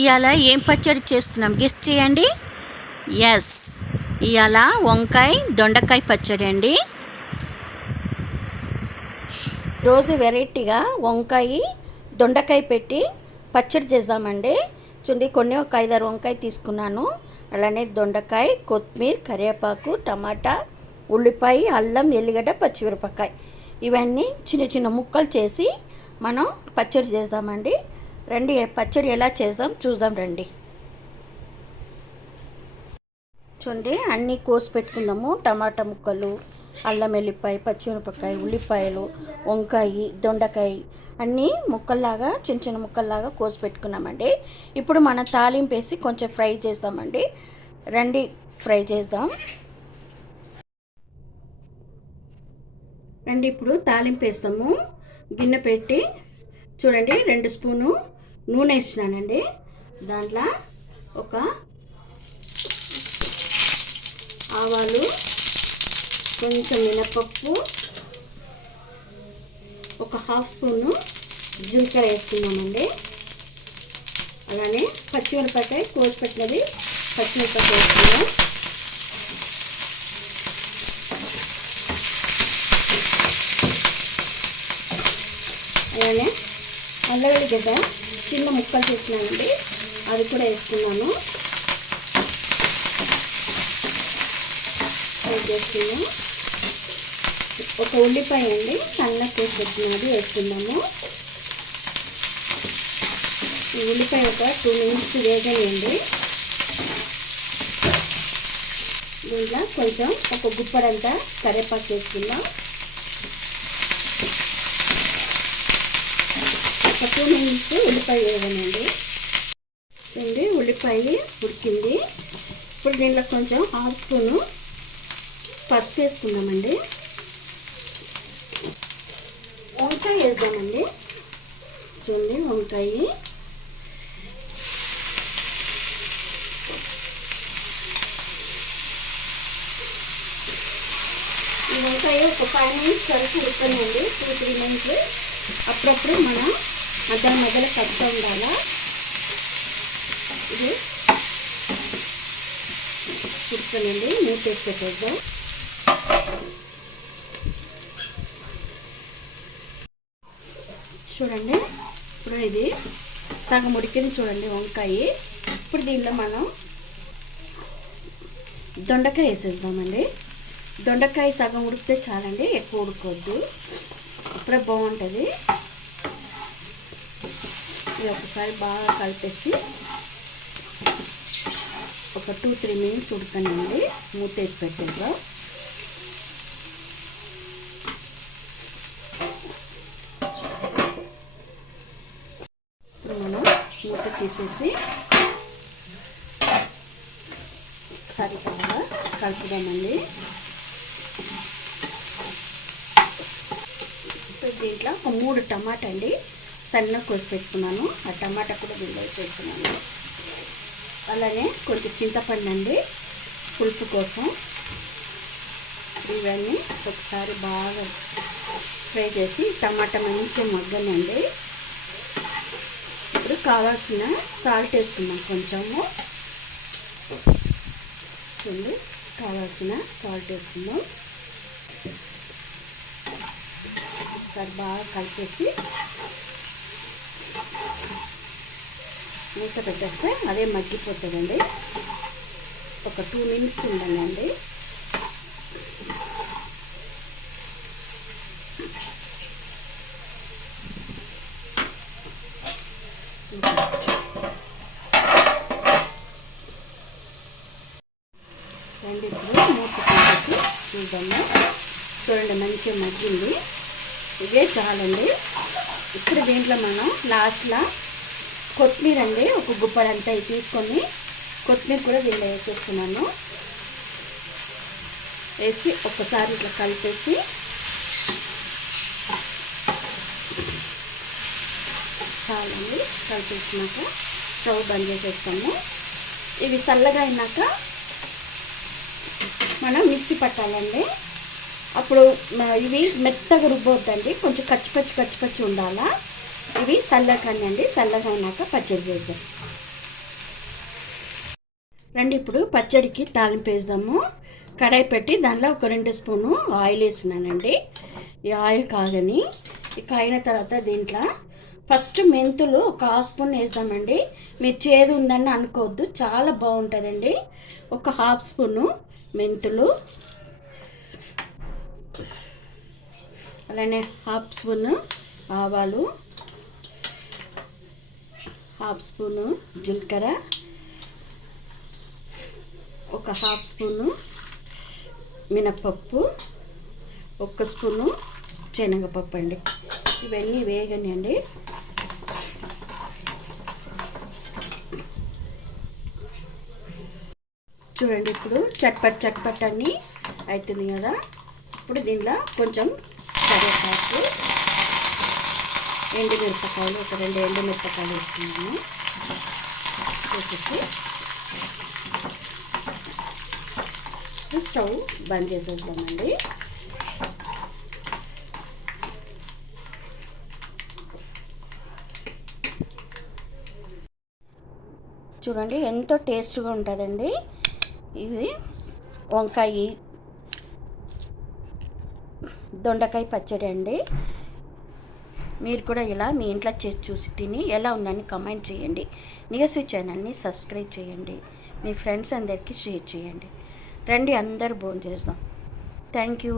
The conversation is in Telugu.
ఇవాళ ఏం పచ్చడి చేస్తున్నాం గెస్ట్ చేయండి. ఎస్, ఇవాళ వంకాయ దొండకాయ పచ్చడి అండి. రోజు వెరైటీగా వంకాయ దొండకాయ పెట్టి పచ్చడి చేద్దామండి. చూడండి, ఒక 5-6 వంకాయ తీసుకున్నాను. అలానే దొండకాయ, కొత్తిమీర, కరివేపాకు, టమాటా, ఉల్లిపాయ, అల్లం, ఎల్లిగడ్డ, పచ్చిమిరపకాయ ఇవన్నీ చిన్న చిన్న ముక్కలు చేసి మనం పచ్చడి చేద్దామండి. రండి, పచ్చడి ఎలా చేద్దాం చూద్దాం రండి. చూడండి, అన్నీ కోసి పెట్టుకుందాము. టమాటా ముక్కలు, అల్లం వెల్లిపాయ, పచ్చిమిరపకాయ, ఉల్లిపాయలు, వంకాయ, దొండకాయ అన్నీ ముక్కల్లాగా చిన్న చిన్న ముక్కల్లాగా కోసి పెట్టుకున్నామండి. ఇప్పుడు మనం తాలింపు వేసి కొంచెం ఫ్రై చేద్దామండి. రండి, ఫ్రై చేద్దాం రండి. ఇప్పుడు తాలింపు వేస్తాము. గిన్నె పెట్టి చూడండి, 2 స్పూను నూనె వేసినానండి. దాంట్లో ఒక ఆవాలు, కొంచెం మినపప్పు, ఒక 1/2 స్పూను జీలకర్ర వేసుకున్నామండి. అలానే పచ్చిమిరపకాయ కోసి పెట్టినది పచ్చిమిరపకాయ వేసుకున్నాం. అలానే అల్లగడ్డ చిన్న ముక్కలు చేసినానండి, అది కూడా వేసుకున్నాను. వేసుకున్నాం. ఒక ఉల్లిపాయ అండి సన్నగా కోసి పెట్టినది వేసుకున్నాము. ఈ ఉల్లిపాయ ఒక 2 మినిట్స్ వేగనియండి. దీంట్లో కొంచెం ఒక గుప్పడంతా కరివేపాకు వేసుకుందాం. ఒక 2 మినిట్స్ ఉల్లిపాయ వేగనండి. చూడండి, ఉల్లిపాయ ఉడికింది. ఇప్పుడు దీంట్లో కొంచెం 1/2 స్పూను పసుపు వేసుకుందామండి. వంకాయ వేద్దామండి. చూడండి, వంకాయ ఈ వంకాయ ఒక 5 మినిట్స్ వరకు ఉడకనండి. 2-3 మినిట్స్. అప్పుడప్పుడు మనం మధ్యలో కలుపుతూ ఉండాలా. ఇది ఉడకనండి, మూత వేసి పెట్టేద్దాం. చూడండి, ఇప్పుడు ఇది సగం ఉడికింది. చూడండి వంకాయ. ఇప్పుడు దీనిలో మనం దొండకాయ వేసేద్దామండి. దొండకాయ సగం ఉడికితే చాలండి, ఎక్కువ ఉడకొద్దు. అప్పుడే బాగుంటుంది. ఇది ఒకసారి బాగా కలిపేసి ఒక 2-3 మినిట్స్ ఉడకనండి, మూత వేసి పెట్టేద్దాం. మనం మూత తీసేసి సరిపడా కలుపుదామండి. దీంట్లో ఒక 3 టమాటా అండి సన్నగా కోసి పెట్టుకున్నాను. ఆ టమాటా కూడా దీంట్లో పెట్టుకున్నాను. అలానే కొంచెం చింతపండు అండి పులుపు కోసం. ఇవన్నీ ఒకసారి బాగా ఫ్రై చేసి టమాటా మంచిగా మగ్గనండి. ఇప్పుడు కావాల్సిన సాల్ట్ వేసుకున్నాం కొంచెము. చూడండి, కావాల్సిన సాల్ట్ వేసుకుందాం. ఒకసారి బాగా కలిపేసి మూత పెట్టేస్తే అదే మగ్గిపోతుందండి. ఒక 2 మినిట్స్ ఉండాలండి. రండి, ఇప్పుడు మూత తీసేసి చూద్దాము. చూడండి, మంచిగా మగ్గింది. ఇదే చాలండి. ఇప్పుడు దీంట్లో మనం లాస్ట్లో కొత్తిమీర అండి ఒక గుప్పడంతా తీసుకొని కొత్తిమీర కూడా దీంట్లో వేసేస్తున్నాను. వేసి ఒక్కసారి ఇట్లా కలిపేసి చాలండి. కలిపేసినాక స్టవ్ బంద్ చేసేస్తాము. ఇవి చల్లగా అయినాక మనం మిక్సీ పట్టాలండి. అప్పుడు ఇవి మెత్తగా రుబ్బొద్దండి, కొంచెం కచ్చిపచ్చి ఉండాలా. ఇవి చల్లగా అండి, చల్లగా అయినాక పచ్చడి చేద్దాం. రండి ఇప్పుడు పచ్చడికి తాలింపు వేద్దాము. కడాయి పెట్టి దానిలో ఒక 2 స్పూను ఆయిల్ వేసినానండి. ఈ ఆయిల్ కాగని కాగిన తర్వాత దీంట్లో ఫస్ట్ మెంతులు ఒక 1/2 స్పూన్ వేద్దామండి. మీరు చేదు ఉందని అనుకోవద్దు, చాలా బాగుంటుందండి. ఒక 1/2 స్పూను మెంతులు, అలానే 1/2 స్పూను ఆవాలు, 1/2 స్పూను జీలకర్ర, ఒక 1/2 స్పూను మినపప్పు, 1 స్పూను శనగపప్పు అండి. ఇవన్నీ వేగనియండి. చూడండి ఇప్పుడు చట్పట్ అన్నీ అవుతుంది కదా. ఇప్పుడు దీనిలో కొంచెం కరివేపాకు, ఎండుమిరపకాయలు, ఒక 2 ఎండుమిరపకాయలు వేస్తున్నాము. వేసేసి స్టవ్ బంద్ చేసేద్దామండి. చూడండి ఎంతో టేస్ట్గా ఉంటుందండి. ఇది వంకాయ దొండకాయ పచ్చడి అండి. మీరు కూడా ఇలా మీ ఇంట్లో చేసి చూసి తిని ఎలా ఉందని కామెంట్ చేయండి. నిగసి ఛానల్ని సబ్స్క్రైబ్ చేయండి. మీ ఫ్రెండ్స్ అందరికీ షేర్ చేయండి. రండి అందరూ భోంచేద్దాం. Thank you.